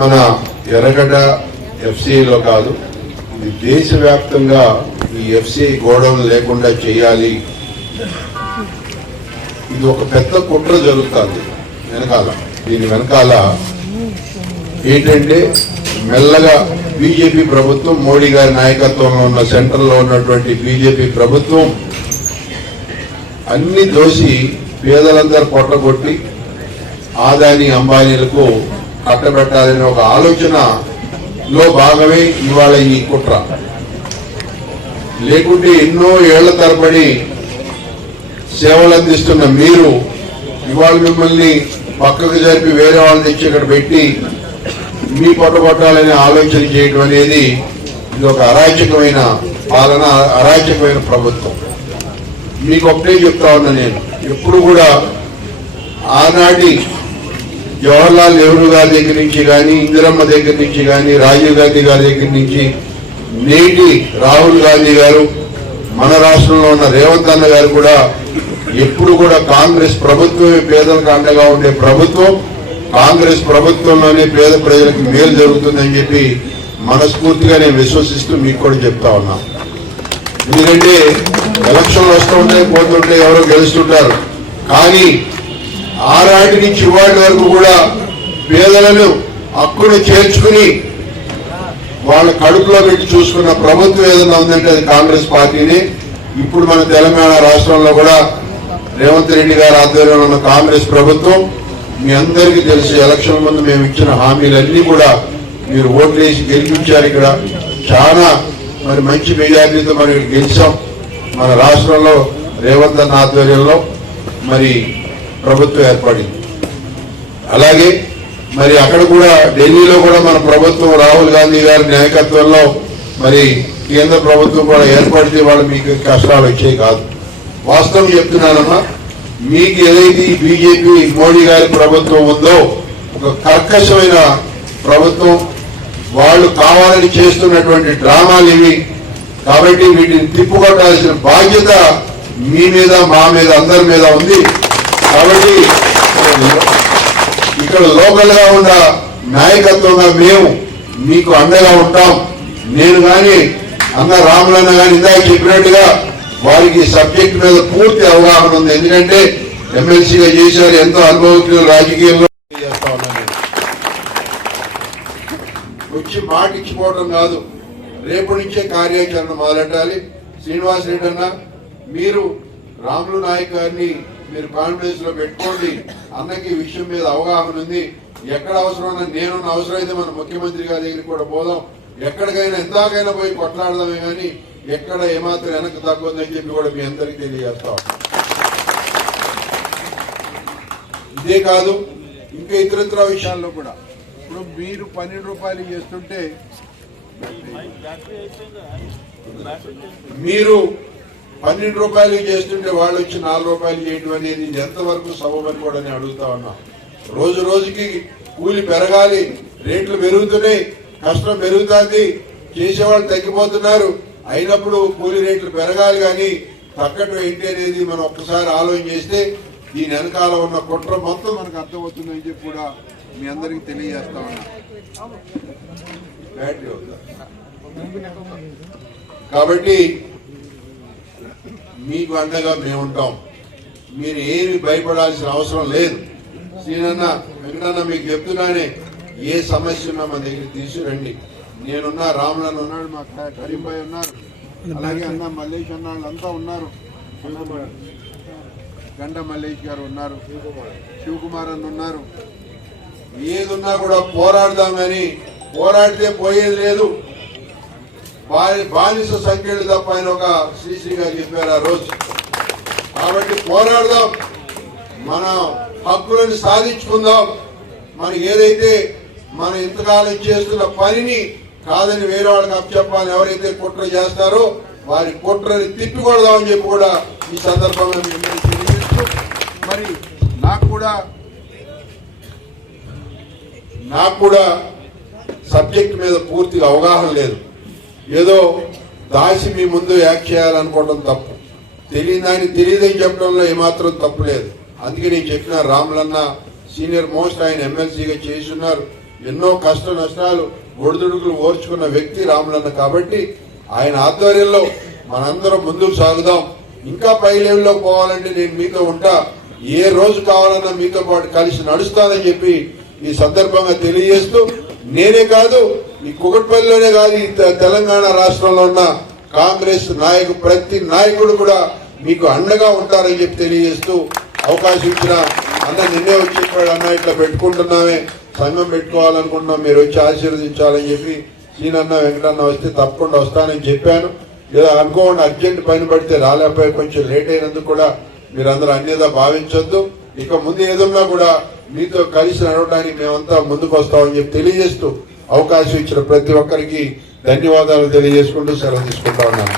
మన ఎర్రగడ్డ ఎఫ్సిఐలో కాదు ఇది దేశవ్యాప్తంగా ఈ ఎఫ్సిఐ గోడౌన్ లేకుండా చేయాలి. ఇది ఒక పెద్ద కుట్ర జరుగుతుంది వెనకాల. దీని వెనకాల ఏంటంటే మెల్లగా బీజేపీ ప్రభుత్వం మోడీ గారి నాయకత్వంలో ఉన్న సెంటర్లో ఉన్నటువంటి బీజేపీ ప్రభుత్వం అన్ని దోసి పేదలందరూ కొట్టగొట్టి ఆదాని అంబానీలకు కట్టబెట్టాలనే ఒక ఆలోచనలో భాగమే ఇవాళ ఈ కుట్ర. లేకుంటే ఎన్నో ఏళ్ళ తరబడి సేవలు అందిస్తున్న మీరు ఇవాళ మిమ్మల్ని పక్కకు జరిపి వేరే వాళ్ళని తెచ్చి ఇక్కడ పెట్టి మీ పొట్టగొట్టాలనే ఆలోచన చేయడం అనేది ఇది ఒక అరాచకమైన పాలన అరాచకమైన ప్రభుత్వం. మీకు ఒకటే చెప్తా ఉన్నా నేను. ఎప్పుడు కూడా ఆనాటి జవహర్లాల్ నెహ్రూ గారి దగ్గర నుంచి కానీ ఇందిరమ్మ దగ్గర నుంచి కానీ రాజీవ్ గాంధీ గారి దగ్గర నుంచి నేటి రాహుల్ గాంధీ గారు మన రాష్ట్రంలో ఉన్న రేవంత్ అన్న గారు కూడా ఎప్పుడు కూడా కాంగ్రెస్ ప్రభుత్వమే పేదలకు అండగా ఉండే ప్రభుత్వం కాంగ్రెస్ ప్రభుత్వంలోనే పేద ప్రజలకు మేలు జరుగుతుందని చెప్పి మనస్ఫూర్తిగా నేను విశ్వసిస్తూ మీకు కూడా చెప్తా ఉన్నా. ఎందుకంటే ఎలక్షన్లు వస్తుంటాయి పోతుంటే ఎవరో గెలుస్తుంటారు. కానీ ఆనాటి నుంచి ఇవాటి వరకు కూడా పేదలను హక్కును చేర్చుకుని వాళ్ళ కడుపులో పెట్టి చూసుకున్న ప్రభుత్వం ఏదైనా ఉందంటే అది కాంగ్రెస్ పార్టీని. ఇప్పుడు మన తెలంగాణ రాష్ట్రంలో కూడా రేవంత్ రెడ్డి గారి ఆధ్వర్యంలో ఉన్న కాంగ్రెస్ ప్రభుత్వం మీ అందరికీ తెలుసు ఎలక్షన్ ముందు మేము ఇచ్చిన హామీలన్నీ కూడా మీరు ఓట్లు వేసి గెలిపించారు ఇక్కడ. చాలా మరి మంచి మెజార్టీతో మరి గెలిచాం మన రాష్ట్రంలో రేవంత్ అన్న ఆధ్వర్యంలో. మరి ప్రభుత్వం ఏర్పడింది. అలాగే మరి అక్కడ కూడా ఢిల్లీలో కూడా మన ప్రభుత్వం రాహుల్ గాంధీ గారి నాయకత్వంలో మరి కేంద్ర ప్రభుత్వం కూడా ఏర్పడితే వాళ్ళు మీకు కష్టాలు వచ్చేవి కాదు. వాస్తవం చెప్తున్నానమ్మా మీకు ఏదైతే ఈ బీజేపీ మోడీ గారి ప్రభుత్వం ఉందో ఒక కర్కశమైన ప్రభుత్వం వాళ్ళు కావాలని చేస్తున్నటువంటి డ్రామాలు ఇవి. కాబట్టి వీటిని తిప్పుకొట్టాల్సిన బాధ్యత మీ మీద మా మీద అందరి మీద ఉంది. కాబట్టి ఇక్కడ లోకల్గా ఉన్న నాయకత్వంగా మేము మీకు అండగా ఉంటాం. నేను కానీ అన్న రాములన్న కానీ ఇందాక చెప్పినట్టుగా వారికి సబ్జెక్ట్ మీద పూర్తి అవగాహన ఉంది. ఎందుకంటే ఎమ్మెల్సీగా చేశారు ఎంతో అనుభవజ్ఞులు రాజకీయంలో వచ్చి మాట ఇచ్చిపోవడం కాదు. రేపు నుంచే కార్యాచరణ మొదలెట్టాలి. శ్రీనివాస్ రెడ్డి అన్న మీరు రాములు నాయక్ గారిని మీరు కాన్ఫిడెన్స్లో పెట్టుకోండి. అన్నకి ఈ విషయం మీద అవగాహన ఉంది. ఎక్కడ అవసరమైనా నేను అవసరమైతే మన ముఖ్యమంత్రి గారి దగ్గరికి కూడా పోదాం. ఎక్కడికైనా ఎంతకైనా పోయి కొట్లాడదామే కానీ ఎక్కడ ఏమాత్రం వెనక్కి తగ్గుందని చెప్పి కూడా మీ అందరికి తెలియజేస్తాం ఇదే కాదు ఇంకా ఇతరత్ర విషయాల్లో కూడా. ఇప్పుడు మీరు పన్నెండు రూపాయలు చేస్తుంటే మీరు పన్నెండు రూపాయలు చేస్తుంటే వాళ్ళు వచ్చి నాలుగు రూపాయలు చేయడం అనేది ఎంతవరకు సబబని కూడా నేను అడుగుతా ఉన్నా. రోజు రోజుకి కూలి పెరగాలి రేట్లు పెరుగుతున్నాయి కష్టం పెరుగుతుంది చేసేవాళ్ళు తగ్గిపోతున్నారు. అయినప్పుడు కూలి రేట్లు పెరగాలి కానీ తగ్గట్టు ఏంటి అనేది మనం ఒక్కసారి ఆలోచన చేస్తే దీని వెనకాల ఉన్న కుట్ర మొత్తం మనకు అర్థమవుతుందని చెప్పి కూడా మీ అందరికీ తెలియజేస్తా ఉన్నా. కాబట్టి మీకు అండగా మేము ఉంటాం. మీరు ఏమి భయపడాల్సిన అవసరం లేదు. శ్రీనన్న వెంకటన్న మీకు చెప్తున్నానే ఏ సమస్య ఉన్నా మన దగ్గర తీసుకురండి. నేనున్నా రాములన్న ఉన్నాడు మా క- కరీంబాయ్ ఉన్నారు. అలాగే అన్న మల్లేష్ అన్న వాళ్ళంతా ఉన్నారు. గండ మల్లేష్ గారు ఉన్నారు. శివకుమార్ అన్న ఉన్నారు. ఏదున్నా కూడా పోరాడదాం కానీ పోరాడితే పోయేది లేదు. బా- బానిస సంఖ్యలు తప్ప ఆయన ఒక శ్రీశ్రీ గారు చెప్పారు ఆ రోజు. కాబట్టి పోరాడదాం. మన హక్కులను సాధించుకుందాం. మనకి ఏదైతే మనం ఇంతకాలం చేస్తున్న పనిని కాదని వేరే వాళ్ళకి అప్పచెప్పాలని ఎవరైతే కుట్ర చేస్తారో వారి కుట్రని తిప్పికొడదామని చెప్పి కూడా ఈ సందర్భంగా తెలియజేస్తూ మరి నాకు కూడా నాకు కూడా సబ్జెక్ట్ మీద పూర్తిగా అవగాహన లేదు. ఏదో దాసి మీ ముందు యాక్ట్ చేయాలనుకోవడం తప్పు. తెలియని దాన్ని తెలియదని చెప్పడంలో ఏమాత్రం తప్పు లేదు. అందుకే నేను చెప్పిన రాములన్న సీనియర్ మోస్ట్ ఆయన ఎమ్మెల్సీగా చేస్తున్నారు. ఎన్నో కష్ట నష్టాలు ఒడిదుడుకులు ఓర్చుకున్న వ్యక్తి రాములన్న కాబట్టి ఆయన ఆధ్వర్యంలో మనందరం ముందుకు సాగుదాం. ఇంకా పై లెవెల్లో పోవాలంటే నేను మీతో ఉంటా. ఏ రోజు కావాలన్నా మీతో పాటు కలిసి నడుస్తానని చెప్పి ఈ సందర్భంగా తెలియజేస్తూ నేనే కాదు ఈ కుకట్పల్లిలోనే కాదు ఈ తె- తెలంగాణ రాష్ట్రంలో ఉన్న కాంగ్రెస్ నాయకు ప్రతి నాయకుడు కూడా మీకు అండగా ఉంటారని చెప్పి తెలియజేస్తూ అవకాశం ఇచ్చిన అన్న నిన్నే వచ్చి అన్న ఇట్లా పెట్టుకుంటున్నామే సంఘం పెట్టుకోవాలనుకుంటున్నాం మీరు వచ్చి ఆశీర్వదించాలని చెప్పి నేనన్న వెంకటన్న వస్తే తప్పకుండా వస్తానని చెప్పాను. ఏదో అనుకోకుండా అర్జెంట్ పైన పడితే రాలేకపోయి కొంచెం లేట్ అయినందుకు కూడా మీరందరూ అన్యదా భావించొద్దు. ఇక ముందు ఏదన్నా కూడా మీతో కలిసి నడవడానికి మేమంతా ముందుకు వస్తామని చెప్పి తెలియజేస్తూ అవకాశం ఇచ్చిన ప్రతి ఒక్కరికి ధన్యవాదాలు తెలియజేసుకుంటూ సెలవు తీసుకుంటా ఉన్నాను.